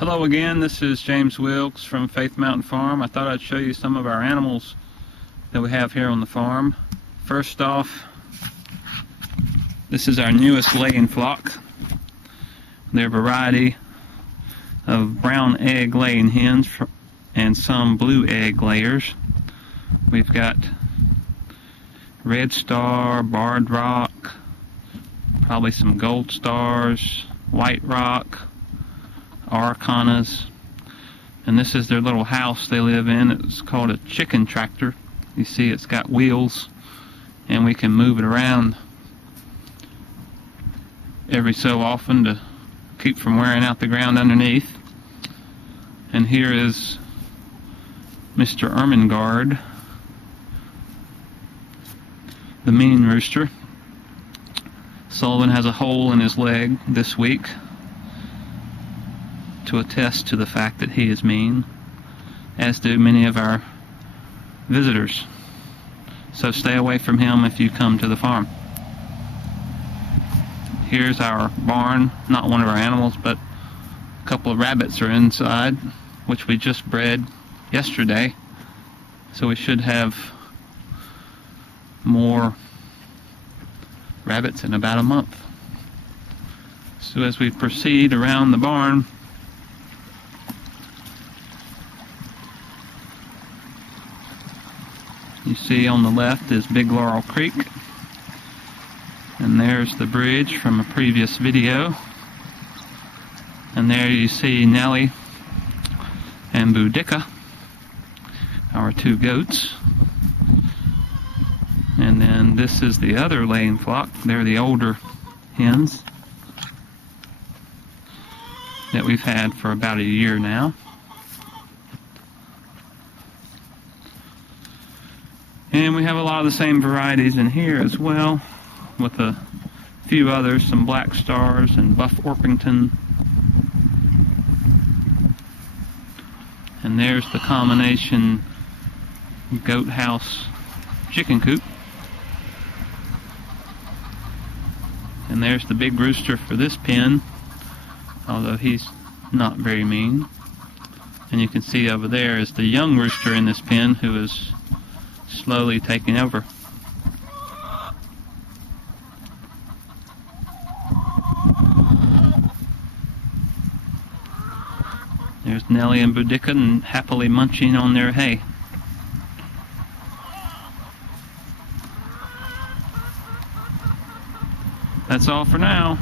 Hello again, this is James Wilkes from Faith Mountain Farm. I thought I'd show you some of our animals that we have here on the farm. First off, this is our newest laying flock. They're a variety of brown egg laying hens and some blue egg layers. We've got Red Star, Barred Rock, probably some Gold Stars, White Rock, Araucanas, and this is their little house they live in. It's called a chicken tractor. You see it's got wheels and we can move it around every so often to keep from wearing out the ground underneath. And here is Mr. Ermengarde, the mean rooster. Sullivan has a hole in his leg this week to attest to the fact that he is mean, as do many of our visitors. So stay away from him if you come to the farm. Here's our barn, not one of our animals, but a couple of rabbits are inside, which we just bred yesterday. So we should have more rabbits in about a month. So as we proceed around the barn, you see on the left is Big Laurel Creek, and there's the bridge from a previous video, and there you see Nellie and Boudica, our two goats. And then this is the other laying flock. They're the older hens that we've had for about a year now. And we have a lot of the same varieties in here as well, with a few others, some Black Stars and Buff Orpington. And there's the combination goat house chicken coop. And there's the big rooster for this pen, although he's not very mean. And you can see over there is the young rooster in this pen, who is slowly taking over. There's Nellie and Boudica happily munching on their hay. That's all for now.